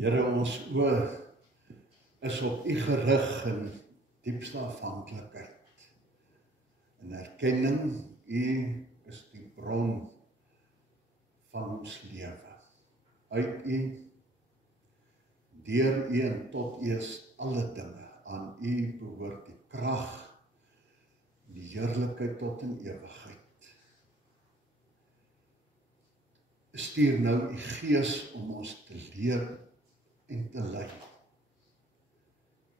Here, ons oë is op U gerig in diepste afhanklikheid. In erkenning, U is die bron van ons lewe. Uit U, deur U en tot U is alle dinge. Aan U behoort die krag, die heerlikheid tot in ewigheid. Stuur nou U Gees om ons te leer en te lei.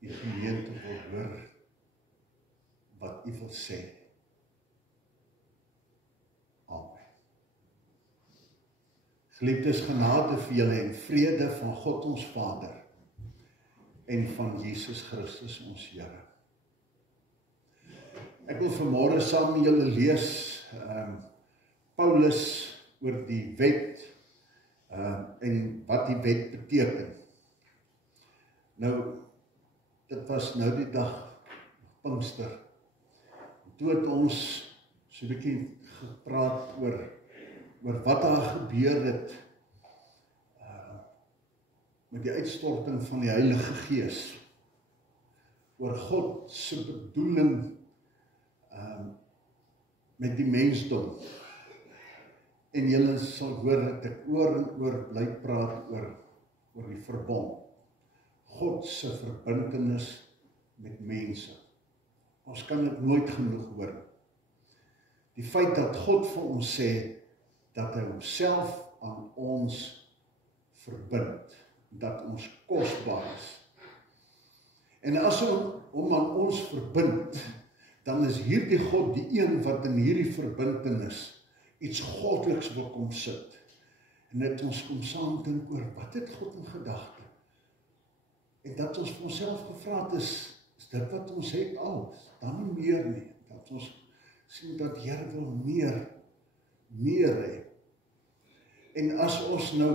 U gemeente wil hoor wat U wil sê. Amen. Geliefdes, genade vir julle en vrede van God ons Vader en van Jesus Christus ons Here. Ek wil vanmôre saam met julle lees Paulus oor die wet en wat die wet beteken. Nou, dit was nou die dag Pinkster. Toe het ons so 'n bietjie gepraat oor wat daar gebeur het met die uitstorting van die Heilige Gees, oor God se bedoeling met die mensdom. En julle sal hoor dat ek oor en oor bly praat oor die verbond. God se verbintenis met mense. Ons kan dit nooit genoeg hoor. Die feit dat God vir ons sê dat hy homself aan ons verbind, dat ons kosbaar is. En as hy hom aan ons verbind, dan is hierdie God die een wat in hierdie verbintenis iets godliks wil kom sit. En dat ons kom saam dink oor, wat het God in gedagte? En dat ons vir onsself gevra het, is dit wat ons het al? Dan nie meer nie. Dat ons sien dat Here wil meer hê. En as ons nou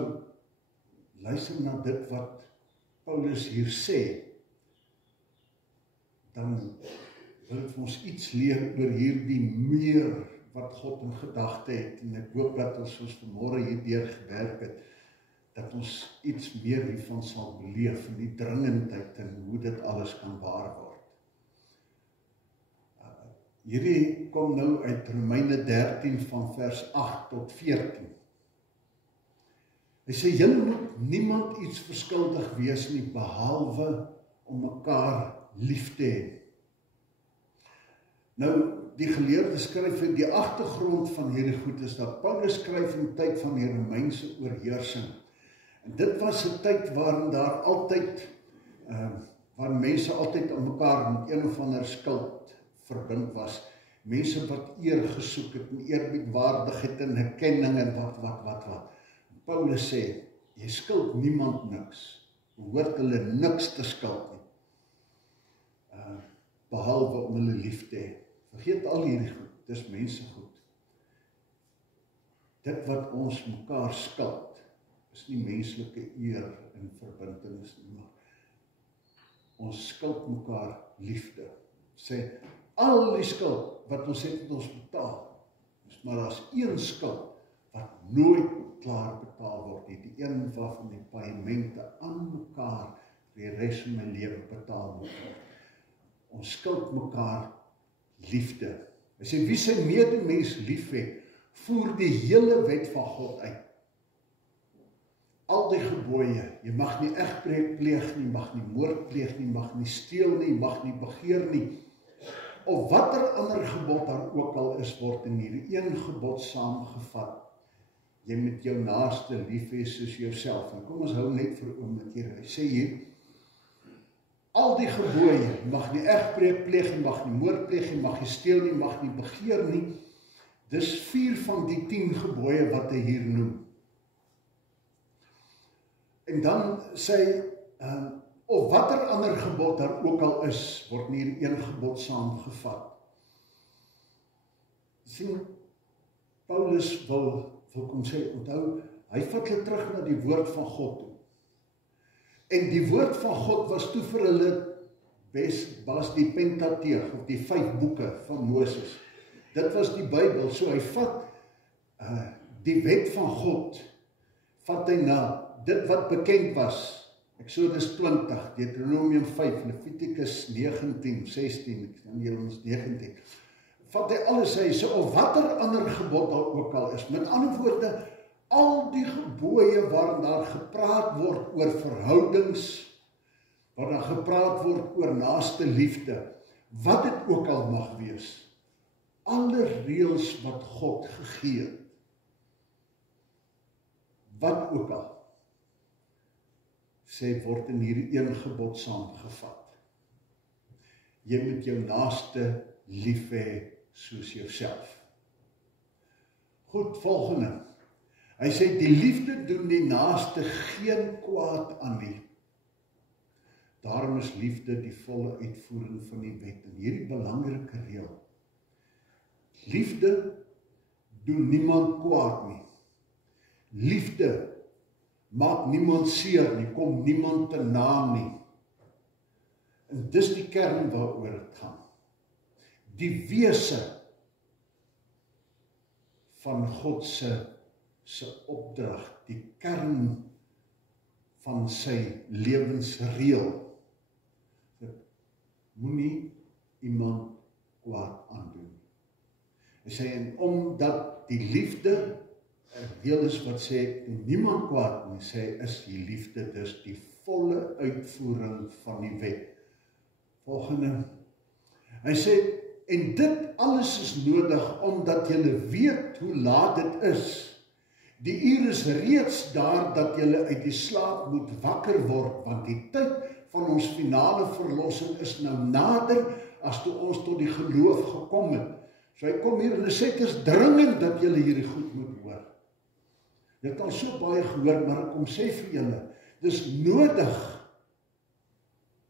luister na dit wat Paulus hier sê, dan wil ek vir ons iets leer oor hierdie meer wat God in gedagte het, en ek hoop dat ons vanmôre hierdeur gewerk het, dat ons iets meer hiervan sal beleef, in die dringendheid en hoe dit alles kan waar word. Hierdie kom nou uit Romeine 13 van vers 8 tot 14. Hy sê, julle moet niemand iets verskuldig wees nie, behalwe om mekaar lief te hê. Nou, die geleerde skryf in die agtergrond van hierdie goed is dat Paulus skryf in die tyd van die Romeinse oorheersing. En dit was 'n tyd waarin daar altyd, waar mense altyd aan mekaar met een of ander skuld verbind was. Mense wat eer gesoek het en eerbiedwaardigheid en erkenning en wat. Paulus sê, jy skuld niemand niks. Behoort hulle niks te skuld nie. Behalwe om hulle lief te hê. Vergeet al hierdie goed, dis mense goed. Dit wat ons mekaar skuld, is nie menslike eer en verbintenis nie, maar ons skuld mekaar liefde. Sê, al die skuld wat ons het ons betaal, maar daar is een skuld wat nooit klaar betaal word nie, die een waarvan die paemente aan mekaar vir die res van my lewe betaal moet word. Ons skuld mekaar liefde. Hy sê, wie sy medemens lief het, voer die hele wet van God uit. Al die gebooie, jy mag nie egbreek pleeg nie, mag nie moord pleeg nie, mag nie steel nie, mag nie begeer nie, of watter ander gebod daar ook al is, word in hierdie een gebod saamgevat. Jy moet jou naaste lief hê soos jouself. En kom ons hou net vir 'n oomblik hier. Hy sê hier, al die gebooie, mag nie egbreek pleeg nie, mag nie moord pleeg nie, mag nie steel nie, mag nie begeer nie. Dis 4 van die 10 gebooie wat hy hier noem. En dan sê hy, of watter ander gebod daar ook al is, word nie in een gebod saamgevat. Sien, Paulus wil kom sê, onthou, hy vat hulle terug na die woord van God toe. En die woord van God was toe vir hulle, was die Pentateeg, of die 5 boeke van Moses. Dit was die Bybel, so hy vat die wet van God, vat hy na dit wat bekend was Exodus 20, Deuteronomium 5, Leviticus 19, 16, en Johannes 19. Vat hy alles hy sê, of watter ander gebod daar ook al is. Met ander woorde, al die gebooie waarin daar gepraat word oor verhoudings, waar daar gepraat word oor naaste liefde, wat dit ook al mag wees, alle reëls wat God gegee het, wat ook al, sê word in hierdie een gebod saamgevat. Jy moet jou naaste lief hê soos jouself. Goed, volgende. Hy sê die liefde doen die naaste geen kwaad aan nie. Daarom is liefde die volle uitvoering van die wet. En hierdie belangrike reël. Liefde doen niemand kwaad nie. Liefde maak niemand seer nie, kom niemand te na nie. En dis die kern waaroor dit gaan. Die wese van God se opdrag, die kern van sy lewensreël. Moenie iemand kwaad aandoen. Hy sê, en omdat die liefde reël is wat sê, niemand kwaad nie, sê, is die liefde dus die volle uitvoering van die wet. Volgende, hy sê, en dit alles is nodig, omdat julle weet hoe laat dit is. Die uur is reeds daar, dat julle uit die slaap moet wakker word, want die tyd van ons finale verlossing is nou nader, as toe ons tot die geloof gekom het. So hy kom hier en hy sê, het is dringend dat julle hierdie goed moet hoor. Jy het al so baie gehoor, maar ek kom sê vir julle, dis nodig,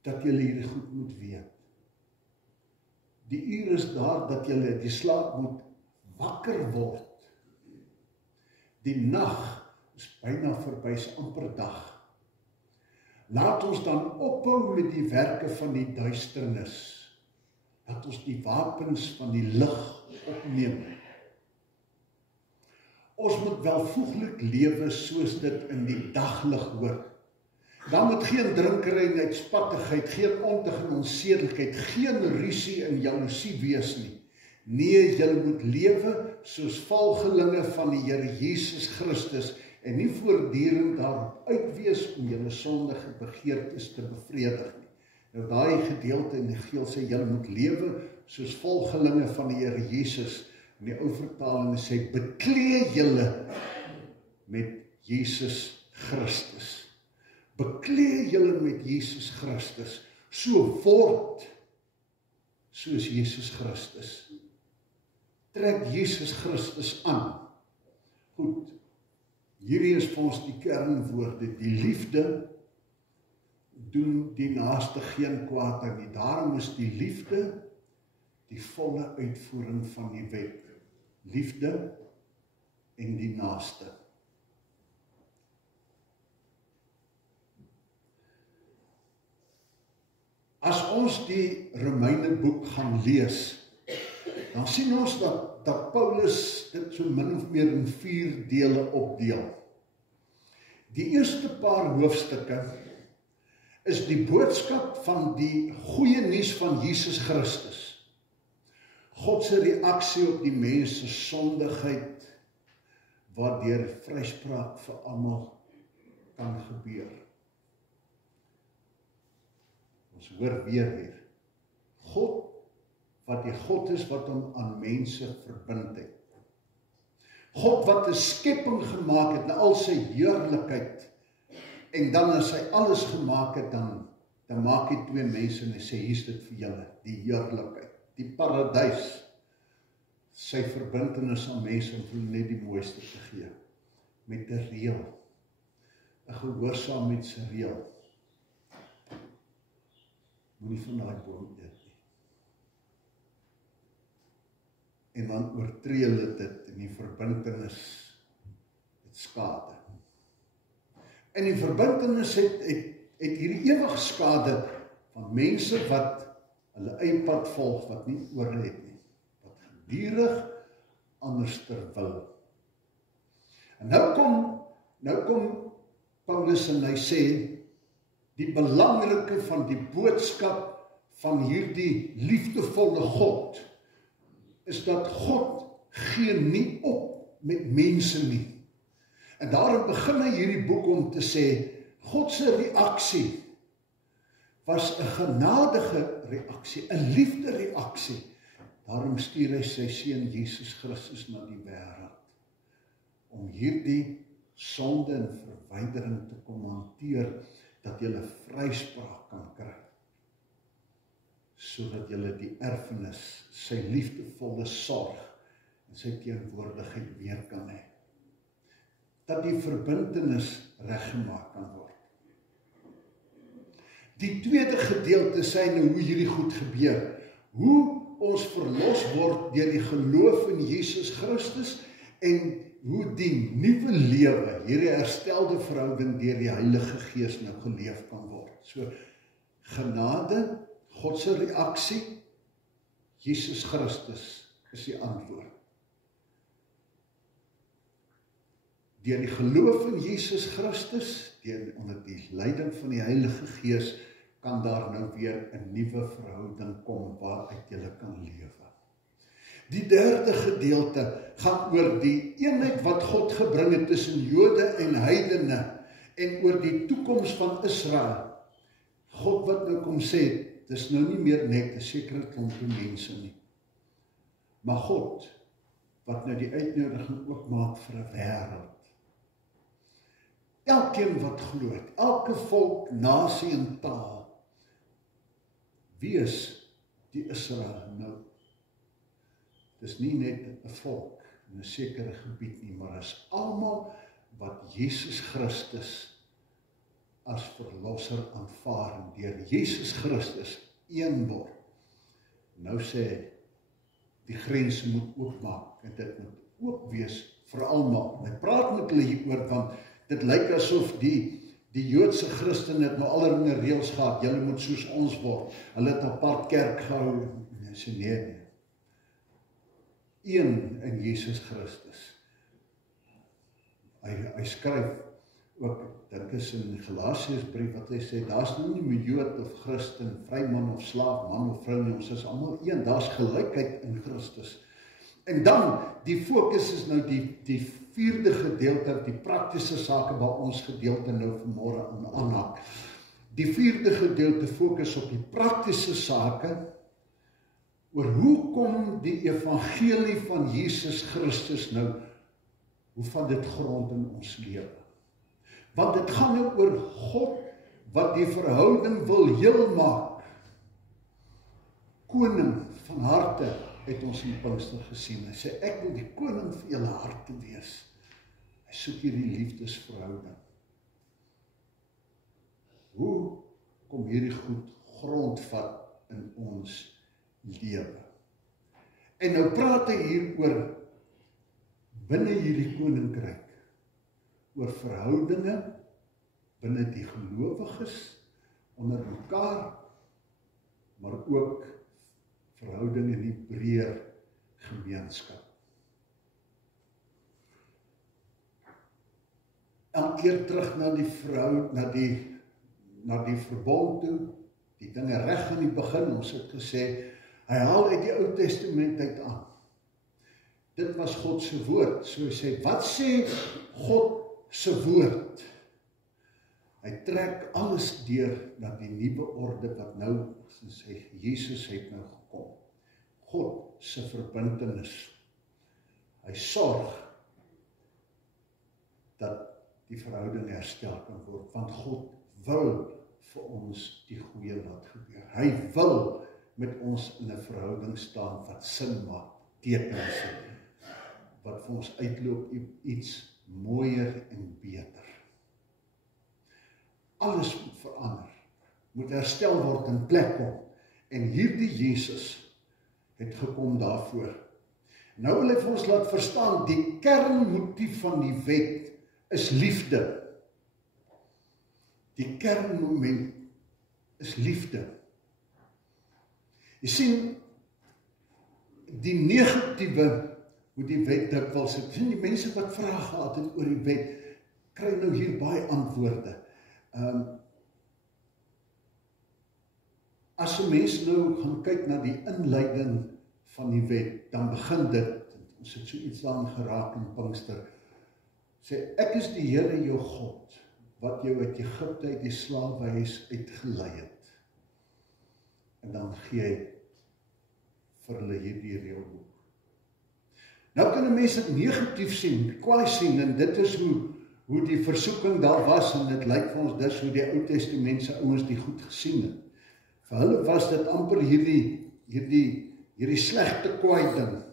dat julle hierdie goed moet weet. Die uur is daar, dat julle uit die slaap moet wakker word. Die nag is byna verby, is amper dag. Laat ons dan ophou met die werke van die duisternis. Laat ons die wapens van die lig opneem. Ons moet welvoeglik lewe soos dit in die daglig hoort. Dan moet geen drinkery en uitspattigheid, geen ontuig en onsedelikheid, geen rusie en jaloesie wees nie. Nee, julle moet lewe soos volgelinge van die Here Jesus Christus en nie voortdurend daarop uitwees om julle sondige begeertes te bevredig nie. Nou daai gedeelte in die geel sê julle moet lewe soos volgelinge van die Here Jesus. In die ou vertaling sê beklee julle met Jesus Christus. Beklee julle met Jesus Christus. So word soos Jesus Christus. Trek Jesus Christus aan. Goed, hierdie is vir ons die kernwoorde. Die liefde doen die naaste geen kwaad aan nie. Daarom is die liefde die volle uitvoering van die wet. Liefde en die naaste. As ons die Romeineboek gaan lees, dan sien ons dat Paulus dit so min of meer in 4 dele opdeel. Die eerste paar hoofstukke is die boodskap van die goeie nuus van Jesus Christus. God se reaksie op die mens se sondigheid, waardeur vryspraak vir almal kan gebeur. Ons hoor weer hier, God, wat die God is wat hom aan mense verbind het. God wat 'n skepping gemaak het na al sy heerlikheid, en dan as hy alles gemaak het, dan maak hy 2 mense en hy sê, hier is dit vir julle, die heerlikheid, die paradys, sy verbintenis aan mense om vir net die mooiste te gee, met 'n reël, 'n gehoorsaamheidsreël. Moenie van daai boom eet nie. En dan oortree hulle dit in die verbintenis het skade. En die verbintenis het hierdie ewige skade van mense wat hulle eie pad volg, wat nie oor het nie, wat gedurig anderster wil. En nou kom Paulus en hy sê, die belangrike van die boodskap van hierdie liefdevolle God, is dat God gee nie op met mense nie. En daarom begin hy hierdie boek om te sê, God se reaksie was 'n genadige reaksie, 'n liefdereaksie. Daarom stuur hy sy seun Jesus Christus na die wêreld, om hierdie sonde en verwydering te kom hanteer, dat jy vryspraak kan kry, sodat jy die erfenis, sy liefdevolle sorg en sy teenwoordigheid weer kan hê. Dat die verbintenis reggemaak kan word. Die tweede gedeelte sê nou hoe hierdie goed gebeur. Hoe ons verlos word deur die geloof in Jesus Christus en hoe die nuwe lewe, hierdie herstelde verhouding deur die Heilige Gees nou geleef kan word. So, genade, God se reaksie, Jesus Christus is die antwoord. Deur die geloof in Jesus Christus, onder die leiding van die Heilige Gees, kan daar nou weer 'n nuwe verhouding kom waaruit jy kan lewe. Die derde gedeelte gaan oor die eenheid wat God gebring het tussen Jode en heidene en oor die toekoms van Israel. God wat nou kom sê, dis nou nie meer net 'n sekere klompie mense nie, maar God wat nou die uitnodiging ook maak vir 'n wêreld. Elkeen wat glo, elke volk, nasie en taal, wie is die Israel nou? Dis nie net 'n volk in 'n sekere gebied nie, maar is almal wat Jesus Christus as verlosser aanvaar en deur Jesus Christus een word. Nou sê die grense moet oopmaak en dit moet oop wees vir almal. Ek praat met hulle hieroor want dit lyk asof die Joodse Christene het nou allerlei reëls gehad, julle moet soos ons word. Hulle het 'n apart kerk gehou. En sê nee. Een in Jesus Christus. Hy skryf ook, dink is in Galasiësbrief wat hy sê, daar's nou nie meer Jood of Christen, vryman of slaaf, man of vrou nie, ons is almal een, daar's gelykheid in Christus. En dan, die fokus is nou die vierde gedeelte, die praktiese sake waar ons gedeelte nou vanmôre aan aanhaak. Die vierde gedeelte fokus op die praktiese sake, oor hoe kom die evangelie van Jesus Christus nou, hoe van dit grond in ons lewe? Want dit gaan nou oor God, wat die verhouding wil heel maak. Koning van harte, het ons in Pinkster gesien. Hy sê, ek wil die koning vir julle harte wees. Hy soek hierdie liefdesverhouding. Hoe kom hierdie goed grondvat in ons lewe? En nou praat hy hier oor binne hierdie koninkryk, oor verhoudinge binne die gelowiges onder mekaar, maar ook verhouding in die breër gemeenskap. Elke keer terug na die vrou, na die verbond toe, die dinge reg in die begin, ons het gesê, hy haal uit die Ou Testament uit aan. Dit was God se woord, so hy sê, wat sê God se woord? Hy trek alles deur na die nuwe orde wat nou, soos hy, Jesus het nou gekom. God se verbintenis. Hy sorg dat die verhouding herstel kan word, want God wil vir ons die goeie laat gebeur. Hy wil met ons in 'n verhouding staan wat sin maak, tekens, wat vir ons uitloop iets mooier en beter. Alles moet verander, moet herstel word in plek kom. En hierdie Jesus het gekom daarvoor. Nou wil hy vir ons laat verstaan, die kernmotief van die wet is liefde. Die kernmoment is liefde. Jy sien, die negatiewe, hoe die wet dikwels het, die mense wat vrae gehad het oor die wet, kry nou hier baie antwoorde. as 'n mens nou gaan kyk na die inleiding van die wet, dan begin dit, ons het so iets aan geraak in Pinkster, sê, ek is die Here jou God, wat jou uit Egipte uit die slawehuis uitgelei het. En dan gee hy vir hulle hierdie reëlboek. Nou kan 'n mens dit negatief sien, kwaai sien, en dit is hoe die versoeking daar was, en dit lyk vir ons dis hoe die Ou Testamentse ouens die goed gesien het. Vir hulle was dit amper hierdie slegte kwaai ding.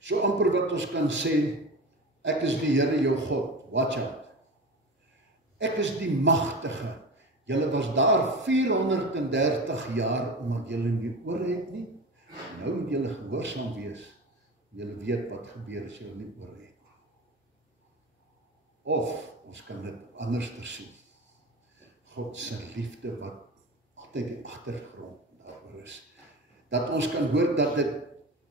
So amper wat ons kan sê, ek is die Here jou God, watch out. Ek is die magtige. Julle was daar 430 jaar, omdat julle nie oor het nie. Nou moet julle gehoorsaam wees. Julle weet wat gebeur as julle nie oor het. Of, ons kan dit anders sien. God se liefde wat altyd die agtergrond daaroor is. Dat ons kan hoor dat dit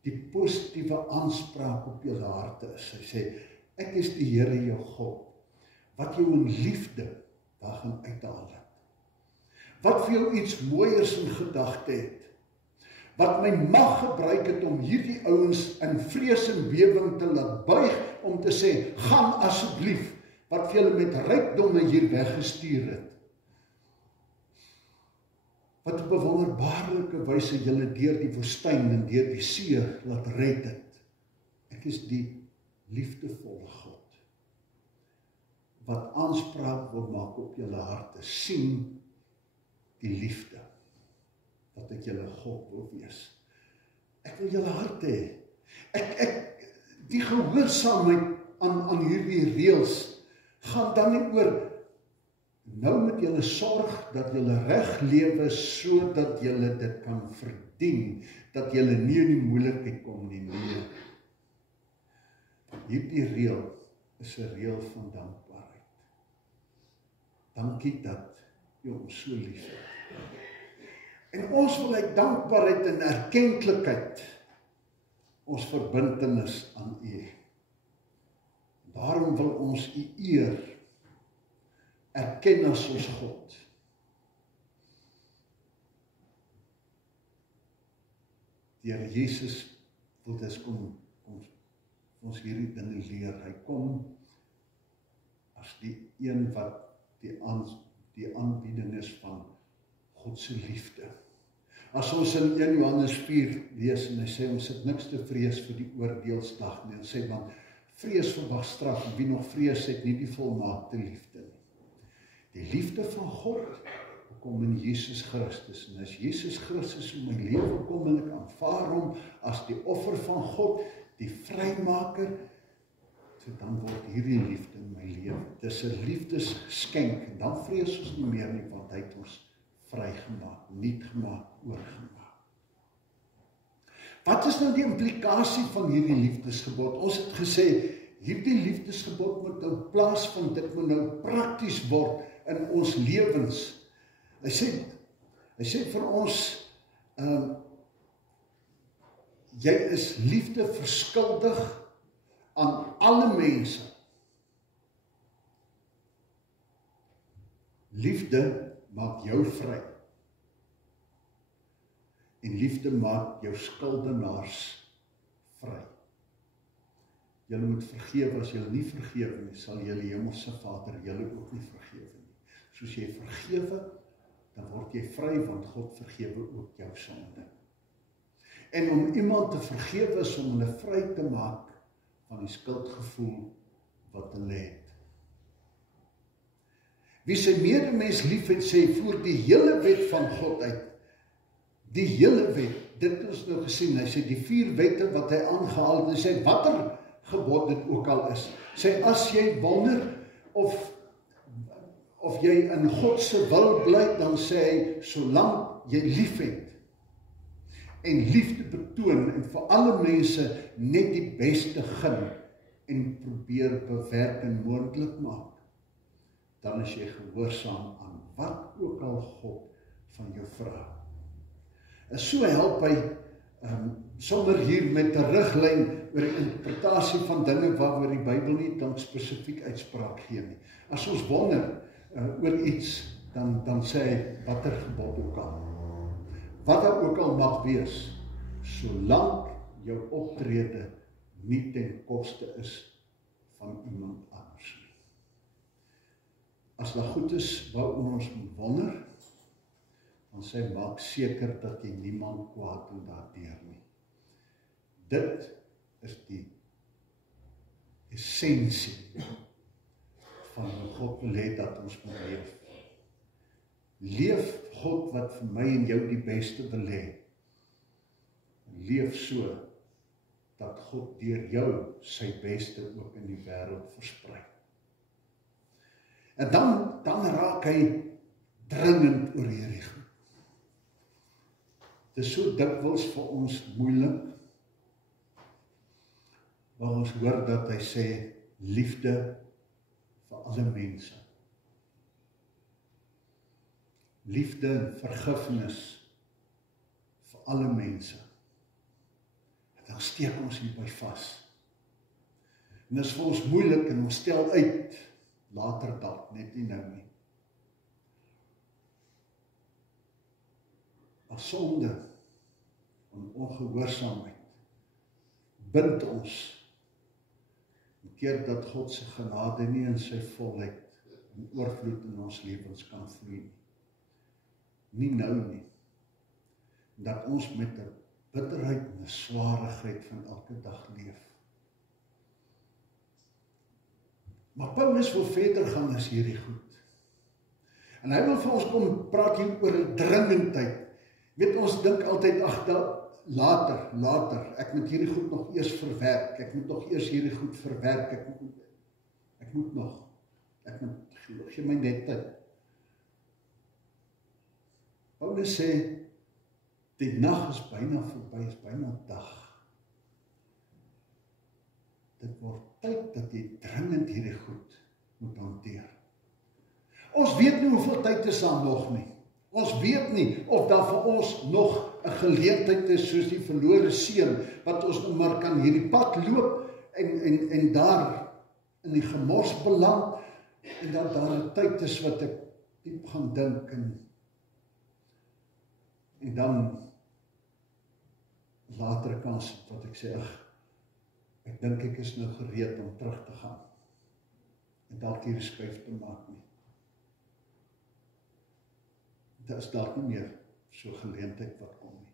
die positiewe aanspraak op julle harte is. Hy sê, ek is die Here jou God, wat jou in liefde daar gaan uithaal het. Wat vir jou iets mooiers in gedagte het. Wat my mag gebruik het om hierdie ouens in vrees en bewering te laat buig, om te sê, gaan asseblief, wat vir julle met rykdomme hier weggestuur het. Wat op 'n wonderbaarlike wyse julle deur die woestyn en deur die see laat red het. Ek is die liefdevolle God, wat aanspraak wil maak op julle harte. Sien die liefde, dat ek julle God wil wees. Ek wil julle harte hê. Die gehoorsaamheid aan hierdie reëls gaan dan nie oor, nou moet julle sorg dat julle reg lewe, sodat julle dit kan verdien, dat julle nie in die moeilikheid kom nie. Nee. Hierdie reël is 'n reël van dankbaarheid. Dankie dat jy ons so lief het. En ons wil uit dankbaarheid en erkenklikheid ons verbintenis aan U. Daarom wil ons U eer, erken as ons God. Die Here Jesus wil dis kom ons hierdie dinge leer. Hy kom as die een wat die aanbieding is van God se liefde. As ons in 1 Johannes 4 lees, en hy sê, ons het niks te vrees vir die oordeelsdag nie, en sê, want vrees verwag straf, en wie nog vrees het nie die volmaakte liefde nie. Die liefde van God kom in Jesus Christus, en as Jesus Christus in my lewe kom, en ek aanvaar hom as die offer van God, die vrymaker, so dan word hierdie liefde in my lewe. Dis 'n liefdesgeskenk, en dan vrees ons nie meer nie, want hy het ons vrygemaak, nuut gemaak, oorgemaak. Wat is nou die implikasie van hierdie liefdesgebod? Ons het gesê, hierdie liefdesgebod moet nou plaasvind, dit moet nou prakties word in ons lewens. Hy sê vir ons, jy is liefde verskuldig aan alle mense. Liefde maak jou vry. En liefde maak jou skuldenaars vry. Julle moet vergewe, as julle nie vergewe nie, sal julle hemelse Vader julle ook nie vergewe nie. Soos jy vergewe, dan word jy vry, want God vergewe ook jou sonde. En om iemand te vergewe is om hulle vry te maak van die skuldgevoel wat hulle het. Wie sy medemens lief het, sê, voer die hele wet van God uit. Die hele wet, dit is nou gesien, hy sê die 4 wette wat hy aangehaal het, hy sê watter gebod dit ook al is. Sê as jy wonder of jy in God se wil bly, dan sê hy, solank jy lief het, en liefde betoon, en vir alle mense net die beste gun, en probeer bewerk en moontlik maak, dan is jy gehoorsaam aan wat ook al God van jou vra. En so help hy sommer hier met 'n riglyn oor die interpretasie van dinge waaroor die Bybel nie dan spesifiek uitspraak gee nie. As ons wonder oor iets, dan sê hy watter gebod ook al. wat daar ook al mag wees, solank jou optrede nie ten koste is van iemand anders nie. As daar goed is waaroor ons moet wonder, dan sê maak seker dat jy niemand kwaad doen daardeur nie. Dit is die essensie van hoe God wil hê dat ons moet leef. Leef God wat vir my en jou die beste wil hê. Leef so dat God deur jou sy beste ook in die wêreld versprei. En dan raak hy dringend oor hierdie goed. Dit is so dikwels vir ons moeilik, waar ons hoor dat hy sê, liefde vir alle mense. Liefde en vergifnis vir alle mense. En dan steek ons hierby vas. En dit is vir ons moeilik en ons stel uit, later dalk, net nie nou nie. As sonde en ongehoorsaamheid bind ons en keer dat God se genade nie in sy volheid en oorvloed in ons lewens kan vloei nie. Nie nou nie. Dat ons met 'n bitterheid en 'n swaarigheid van elke dag leef. Maar Paulus wil verder gaan as hierdie goed. En hy wil vir ons kom praat hier oor 'n dringendheid. Weet ons dink altyd, ag, later, ek moet hierdie goed nog eers verwerk, ek moet nog eers hierdie goed verwerk, ek moet nog, gee my net tyd. Paulus sê, die nag is byna verby, is byna dag. Dit word tyd dat jy dringend hierdie goed moet hanteer. Ons weet nie hoeveel tyd is daar nog nie. Ons weet nie of daar vir ons nog 'n geleentheid is soos die verlore seun, wat ons nog maar kan hierdie pad loop en daar in die gemors beland, en dat daar 'n tyd is wat ek diep gaan dink en dan later kan wat ek sê, ek dink ek is nou gereed om terug te gaan en dalk hier 'n skuif te maak nie. Dit is dalk nie meer so geleentheid wat kom nie.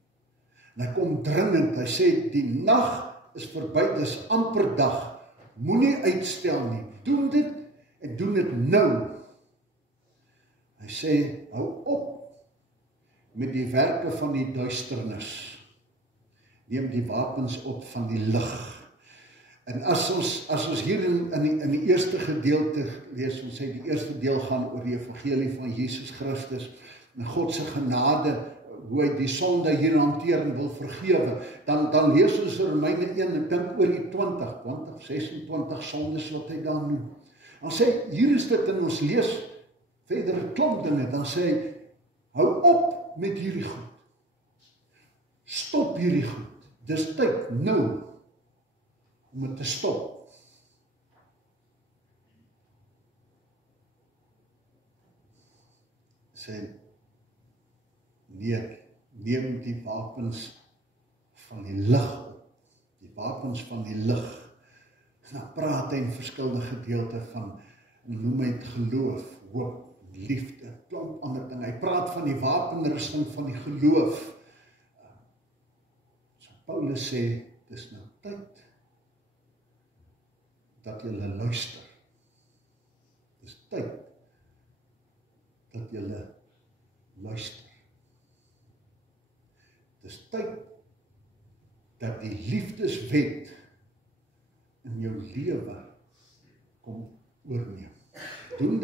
En hy kom dringend, hy sê, die nag is verby, dis amper dag, moenie uitstel nie, doen dit en doen dit nou. Hy sê, hou op met die werke van die duisternis, neem die wapens op van die lig. En as ons hier in die eerste gedeelte lees, ons sê die eerste deel gaan oor die evangelie van Jesus Christus, en God se genade, hoe hy die sonde hier hanteer en wil vergewe, dan lees ons Romeine 1, ek dink oor die 20, 26 sondes wat hy dan noem. Dan sê, hier is dit, en ons lees verder 'n klomp dinge, dan sê hy, hou op met hierdie goed. Stop hierdie goed. Dis tyd nou om dit te stop. Sê, neem die wapens van die lig op. Die wapens van die lig. Nou praat hy in verskillende gedeelte van, noem hy het geloof, hoop, liefde, klomp ander dinge. Hy praat van die wapenrusting van die geloof. So Paulus sê, dis nou tyd dat julle luister. Dis tyd dat julle luister. Dis tyd dat die liefdeswet in jou lewe kom oorneem. Doen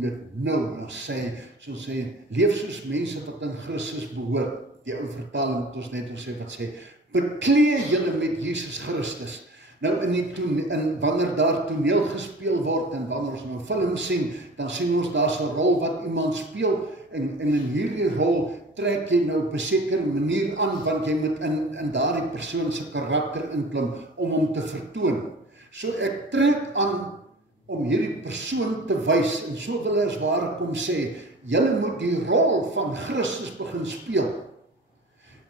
dit nou. Dan sê, soos sê, leef soos mense wat in Christus behoort. Die ou vertaling wat ons net sê, wat sê, beklee julle met Jesus Christus. Nou wanneer daar toneel gespeel word en wanneer ons nou 'n film sien, dan sien ons daar's 'n rol wat iemand speel en in hierdie rol trek jy nou op 'n sekere manier aan, want jy moet in daardie persoon se karakter inklim om hom te vertoon. So ek trek aan om hierdie persoon te wys, en so wil hy as ware kom sê, julle moet die rol van Christus begin speel.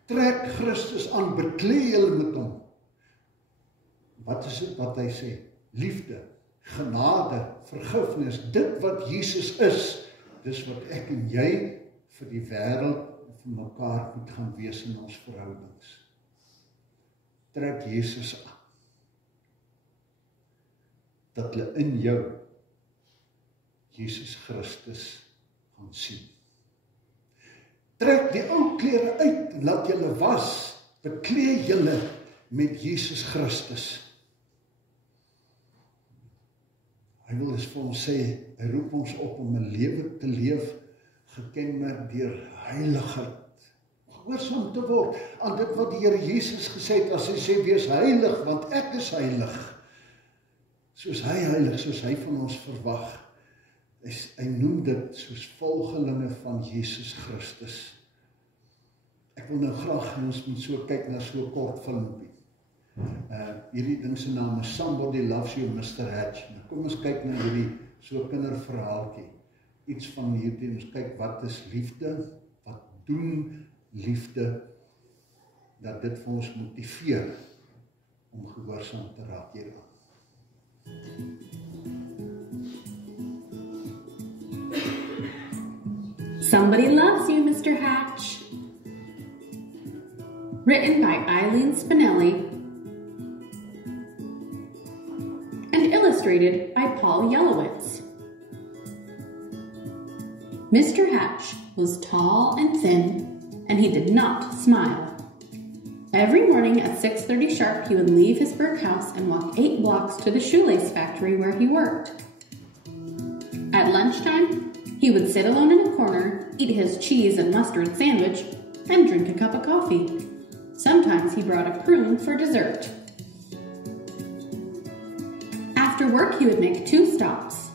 Trek Christus aan, beklee julle met hom. Wat is dit wat hy sê? Liefde, genade, vergifnis, dit wat Jesus is, dis wat ek en jy vir die wêreld en vir mekaar moet gaan wees in ons verhoudings. Trek Jesus aan. Dat hulle in jou Jesus Christus gaan sien. Trek die ou klere uit en laat julle was, beklee julle met Jesus Christus. Hy wil dus vir ons sê, hy roep ons op om 'n lewe te leef, gekenmerk deur heiligheid. Gehoorsaam te word aan dit wat die Here Jesus gesê het, as hy sê, wees heilig, want ek is heilig. Soos hy heilig, soos hy van ons verwag. Hy noem dit soos volgelinge van Jesus Christus. Ek wil nou graag, ons moet so kyk na so 'n kort filmpie. Hierdie ding se naam is Somebody Loves You, Mr. Hatch. Nou kom ons kyk na hierdie so kinderverhaaltjie. Iets van hierdie, ons kyk wat is liefde, wat doen liefde, dat dit vir ons motiveer om gehoorsaam te raak hieraan. Somebody Loves You, Mr. Hatch. Written by Eileen Spinelli and illustrated by Paul Yellowitz. Mr. Hatch was tall and thin, and he did not smile. Every morning at 6:30 sharp, he would leave his brick house and walk 8 blocks to the shoelace factory where he worked. At lunchtime, he would sit alone in a corner, eat his cheese and mustard sandwich, and drink a cup of coffee. Sometimes he brought a prune for dessert. After work, he would make 2 stops.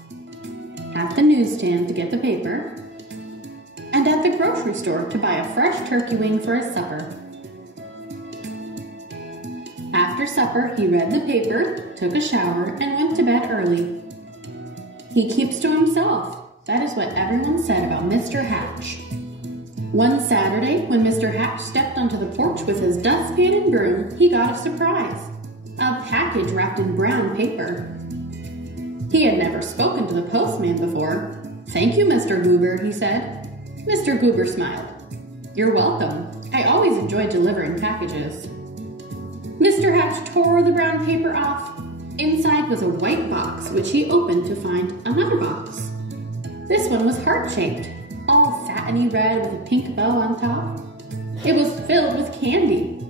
At the newsstand to get the paper, and at the grocery store to buy a fresh turkey wing for his supper. After supper, he read the paper, took a shower, and went to bed early. He keeps to himself. That is what everyone said about Mr. Hatch. One Saturday, when Mr. Hatch stepped onto the porch with his dustpan and broom, he got a surprise. A package wrapped in brown paper. He had never spoken to the postman before. "Thank you, Mr. Goober," he said. Mr. Goober smiled. "You're welcome. I always enjoy delivering packages." Mr. Hatch tore the brown paper off. Inside was a white box, which he opened to find another box. This one was heart-shaped, all satiny red with a pink bow on top. It was filled with candy.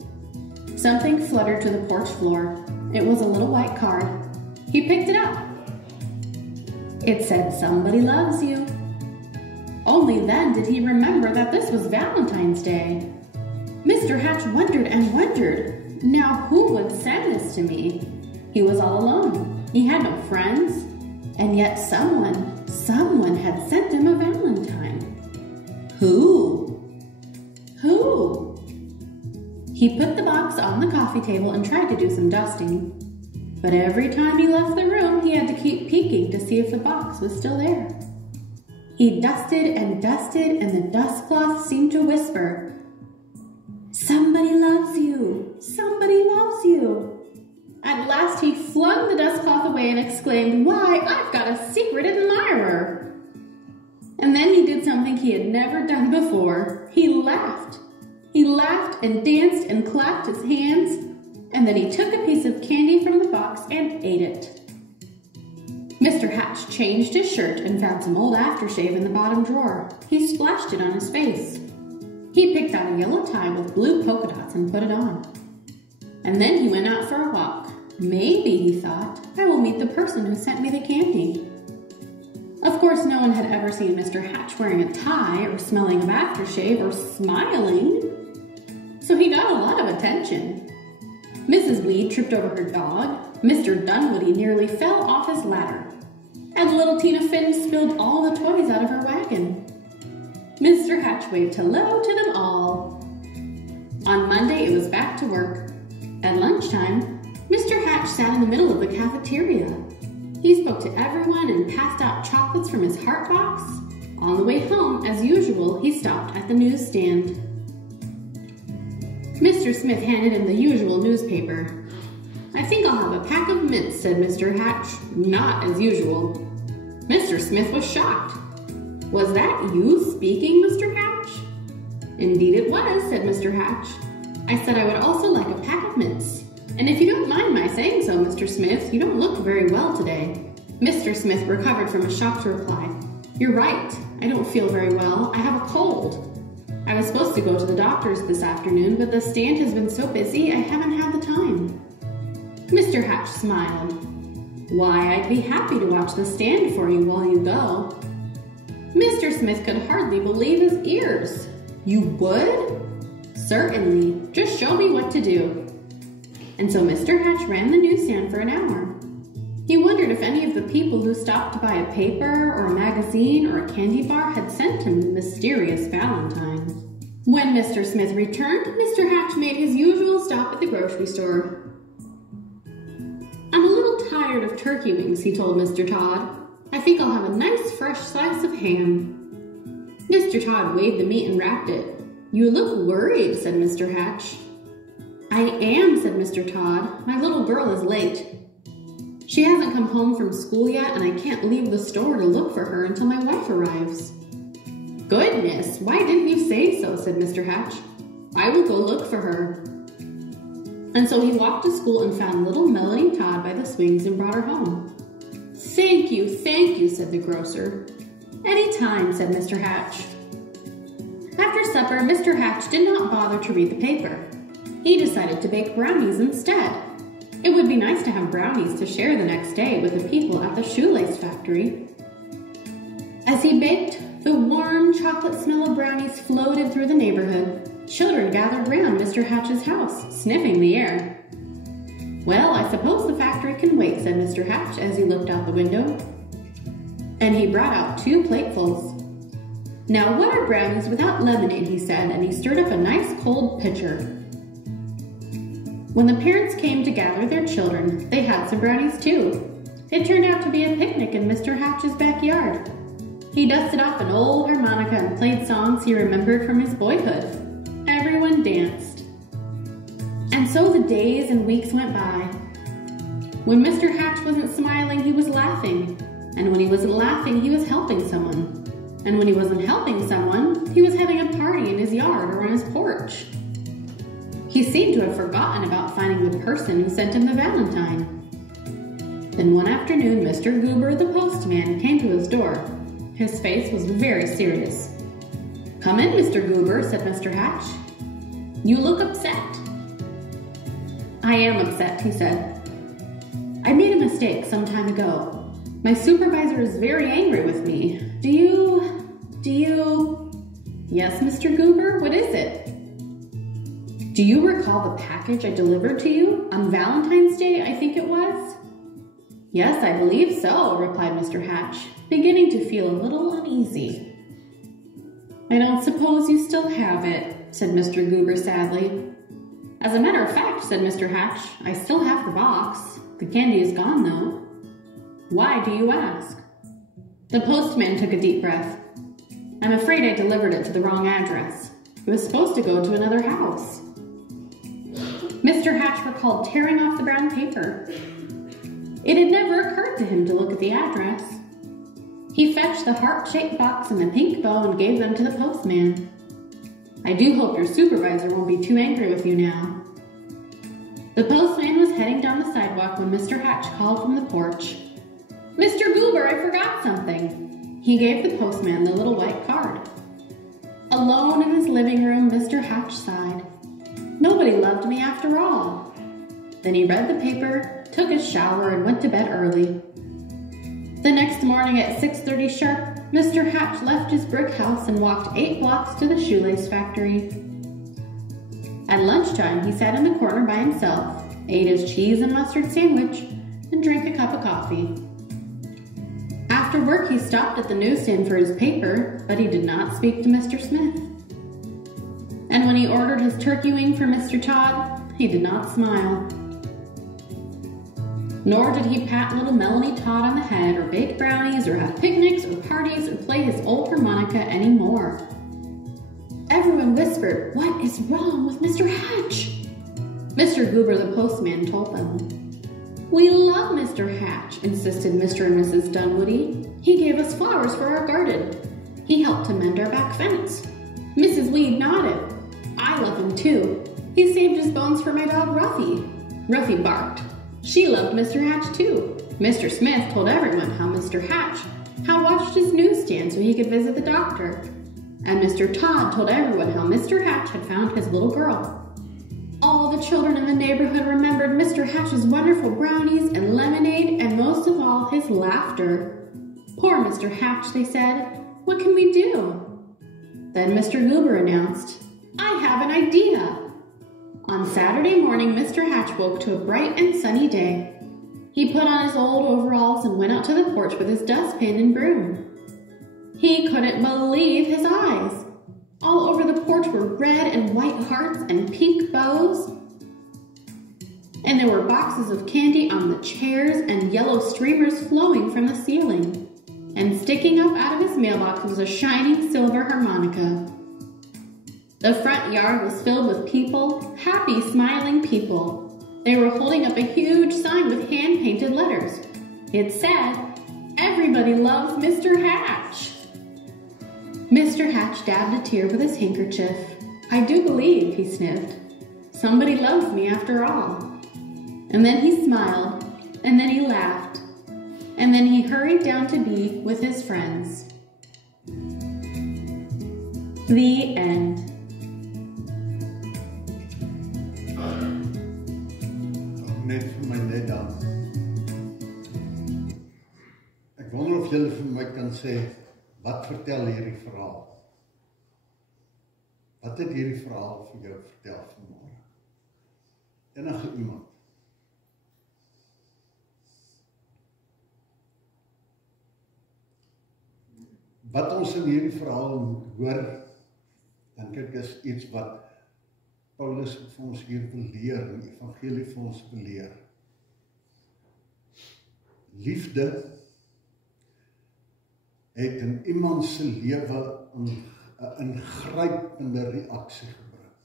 Something fluttered to the porch floor. It was a little white card. He picked it up. It said, "Somebody loves you." Only then did he remember that this was Valentine's Day. Mr. Hatch wondered and wondered. Now who would send this to me? He was all alone. He had no friends. And yet someone had sent him a Valentine. Who? Who? He put the box on the coffee table and tried to do some dusting. But every time he left the room, he had to keep peeking to see if the box was still there. He dusted, and the dust cloth seemed to whisper, "Somebody loves you! Somebody loves you!" At last he flung the dust cloth away and exclaimed, "Why, I've got a secret admirer!" And then he did something he had never done before. He laughed. He laughed and danced and clapped his hands, and then he took a piece of candy from the box and ate it. Mr. Hatch changed his shirt and found some old aftershave in the bottom drawer. He splashed it on his face. He picked out a yellow tie with blue polka dots and put it on. And then he went out for a walk. Maybe, he thought, I will meet the person who sent me the candy. Of course, no one had ever seen Mr. Hatch wearing a tie or smelling of aftershave or smiling, so he got a lot of attention. Mrs. Weed tripped over her dog, Mr. Dunwoody nearly fell off his ladder, and little Tina Finn spilled all the toys out of her wagon. Mr. Hatch waved hello to them all. On Monday, it was back to work. At lunchtime, Mr. Hatch sat in the middle of the cafeteria. He spoke to everyone and passed out chocolates from his heart box. On the way home, as usual, he stopped at the newsstand. Mr. Smith handed him the usual newspaper. "I think I'll have a pack of mints," said Mr. Hatch, not as usual. Mr. Smith was shocked. "Was that you speaking, Mr. Hatch?" "Indeed it was," said Mr. Hatch. "I said I would also like a pack of mints. And if you don't mind my saying so, Mr. Smith, you don't look very well today." Mr. Smith recovered from a shocked reply. "You're right. I don't feel very well. I have a cold. I was supposed to go to the doctor's this afternoon, but the stand has been so busy I haven't had the time." Mr. Hatch smiled. "Why, I'd be happy to watch the stand for you while you go." Mr. Smith could hardly believe his ears. "You would?" "Certainly. Just show me what to do." And so Mr. Hatch ran the newsstand for an hour. He wondered if any of the people who stopped to buy a paper or a magazine or a candy bar had sent him the mysterious valentines. When Mr. Smith returned, Mr. Hatch made his usual stop at the grocery store. "I'm a little tired of turkey wings," he told Mr. Todd. "I think I'll have a nice fresh slice of ham." Mr. Todd weighed the meat and wrapped it. "You look worried," said Mr. Hatch. "I am," said Mr. Todd. "My little girl is late. She hasn't come home from school yet, and I can't leave the store to look for her until my wife arrives." "Goodness, why didn't you say so?" said Mr. Hatch. "I will go look for her." And so he walked to school and found little Melanie Todd by the swings and brought her home. Thank you, said the grocer. "Any time," said Mr. Hatch. After supper, Mr. Hatch did not bother to read the paper. He decided to bake brownies instead. It would be nice to have brownies to share the next day with the people at the shoelace factory. As he baked, the warm chocolate smell of brownies floated through the neighborhood. Children gathered round Mr. Hatch's house, sniffing the air. "Well, I suppose the factory can wait," said Mr. Hatch as he looked out the window. And he brought out 2 platefuls. "Now what are brownies without lemonade?" he said, and he stirred up a nice cold pitcher. When the parents came to gather their children, they had some brownies too. It turned out to be a picnic in Mr. Hatch's backyard. He dusted off an old harmonica and played songs he remembered from his boyhood. Everyone danced. And so the days and weeks went by. When Mr. Hatch wasn't smiling, he was laughing. And when he wasn't laughing, he was helping someone. And when he wasn't helping someone, he was having a party in his yard or on his porch. He seemed to have forgotten about finding the person who sent him the valentine. Then one afternoon, Mr. Goober, the postman, came to his door. His face was very serious. "Come in, Mr. Goober," said Mr. Hatch. "You look upset." "I am upset," he said. "I made a mistake some time ago. My supervisor is very angry with me. Do you... "Yes, Mr. Goober, what is it?" "Do you recall the package I delivered to you on Valentine's Day, I think it was?" "Yes, I believe so," replied Mr. Hatch, beginning to feel a little uneasy. "I don't suppose you still have it," said Mr. Goober sadly. "As a matter of fact," said Mr. Hatch, "I still have the box. The candy is gone, though." "Why do you ask?" The postman took a deep breath. "I'm afraid I delivered it to the wrong address. It was supposed to go to another house." Mr. Hatch recalled tearing off the brown paper. It had never occurred to him to look at the address. He fetched the heart-shaped box and the pink bow and gave them to the postman. "I do hope your supervisor won't be too angry with you now." The postman was heading down the sidewalk when Mr. Hatch called from the porch. "Mr. Goober, I forgot something." He gave the postman the little white card. Alone in his living room, Mr. Hatch sighed. Nobody loved me after all. Then he read the paper, took a shower, and went to bed early. The next morning at 6:30 sharp, Mr. Hatch left his brick house and walked 8 blocks to the shoelace factory. At lunchtime, he sat in the corner by himself, ate his cheese and mustard sandwich, and drank a cup of coffee. After work, he stopped at the newsstand for his paper, but he did not speak to Mr. Smith. And when he ordered his turkey wing for Mr. Todd, he did not smile. Nor did he pat little Melanie Todd on the head, or bake brownies, or have picnics, or parties, or play his old harmonica anymore. everyone whispered, "What is wrong with Mr. Hatch?" Mr. Goober the postman told them. "We love Mr. Hatch," insisted Mr. and Mrs. Dunwoody. "He gave us flowers for our garden. He helped to mend our back fence." Mrs. Weed nodded. "I love him too. He saved his bones for my dog Ruffy." Ruffy barked. She loved Mr. Hatch too. Mr. Smith told everyone how Mr. Hatch had watched his newsstand so he could visit the doctor. And Mr. Todd told everyone how Mr. Hatch had found his little girl. All the children in the neighborhood remembered Mr. Hatch's wonderful brownies and lemonade, and most of all, his laughter. "Poor Mr. Hatch," they said. "What can we do?" Then Mr. Goober announced, "I have an idea." On Saturday morning, Mr. Hatch woke to a bright and sunny day. He put on his old overalls and went out to the porch with his dustpan and broom. He couldn't believe his eyes. All over the porch were red and white hearts and pink bows. And there were boxes of candy on the chairs and yellow streamers flowing from the ceiling. And sticking up out of his mailbox was a shining silver harmonica. The front yard was filled with people, happy, smiling people. They were holding up a huge sign with hand-painted letters. It said, "Everybody loves Mr. Hatch." Mr. Hatch dabbed a tear with his handkerchief. "I do believe," he sniffed, "somebody loves me after all." And then he smiled, and then he laughed, and then he hurried down to be with his friends. The end. Net vir my net dan. Ek wonder of julle vir my kan sê, wat vertel hierdie verhaal? Wat het hierdie verhaal vir jou vertel vanmôre? Enige iemand? Wat ons in hierdie verhaal hoor, dink ek is iets wat Paulus vir ons hier wil leer, en die evangelie vir ons wil leer. Liefde het in iemand se lewe 'n ingrypende reaksie gebring.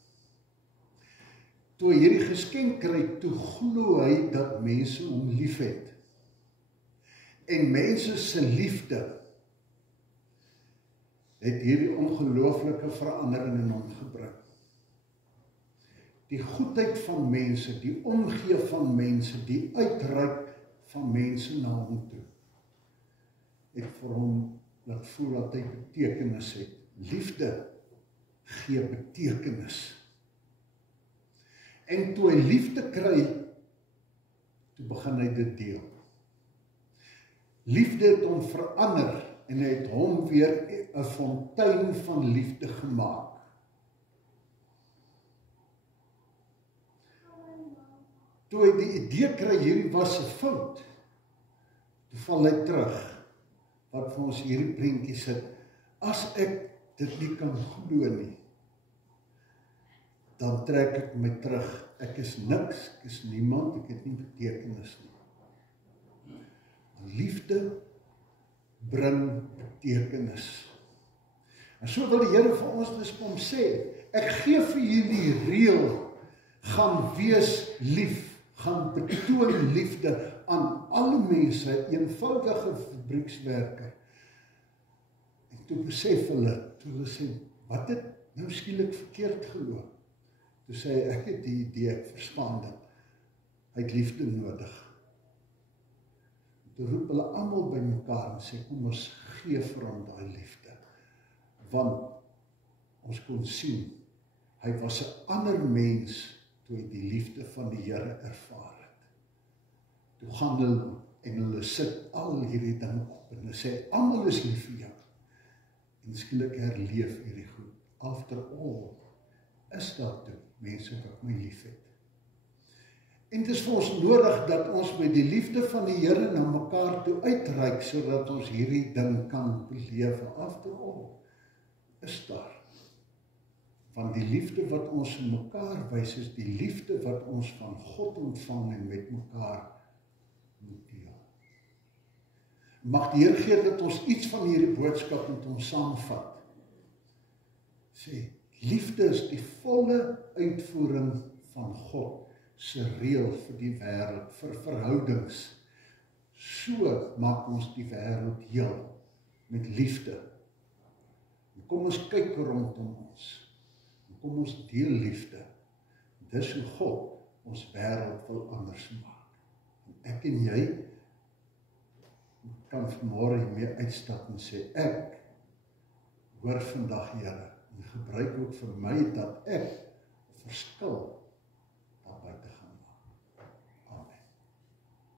Toe hy hierdie geskenk kry, toe glo hy dat mense hom liefhet. En mense se liefde het hierdie ongelooflike verandering in hom gebring. Die goedheid van mense, die omgee van mense, die uitreik van mense na hom toe, het vir hom laat voel dat hy betekenis het. Liefde gee betekenis. En toe hy liefde kry, toe begin hy dit deel. Liefde het hom verander, en hy het hom weer 'n fontein van liefde gemaak. Toe hy die idee kry, hierdie was 'n fout, toe val hy terug, wat vir ons hierdie prentjie sit, as ek dit nie kan glo nie, dan trek ek my terug, ek is niks, ek is niemand, ek het nie betekenis nie. Liefde bring betekenis. En so wil die Here vir ons dus kom sê, ek gee vir julle reël, gaan wees lief, gaan betoon liefde aan alle mense, eenvoudige fabriekswerker. En toe besef hulle, toe hulle sê, wat het nou skielik verkeerd geloop? Toe sê hy, ek het die idee, ek verstaan dit, hy het liefde nodig. Toe roep hulle almal by mekaar en sê, kom ons gee vir hom daai liefde. Want ons kon sien, hy was 'n ander mens toe hy die liefde van die Here ervaar het. Toe gaan hulle en hulle sit al hierdie dinge op en hulle sê, almal is lief vir jou. En skielik herleef hierdie goed. After all, is daar toe mense wat my lief het. En dit is vir ons nodig dat ons met die liefde van die Here na mekaar toe uitreik, sodat ons hierdie ding kan beleef. After all, is daar. Want die liefde wat ons in mekaar wys, is die liefde wat ons van God ontvang en met mekaar moet deel. Mag die Here gee dat ons iets van hierdie boodskap met ons saamvat. Sê, Liefde is die volle uitvoering van God se reël vir die wêreld, vir verhoudings. So maak ons die wêreld heel met liefde. En kom ons kyk rondom ons. En kom ons deel liefde. Dis hoe God ons wêreld wil anders maak. En ek en jy kan vanmôre hiermee uitstap en sê, ek hoor vandag, Here, en gebruik ook vir my dat ek 'n verskil daar buite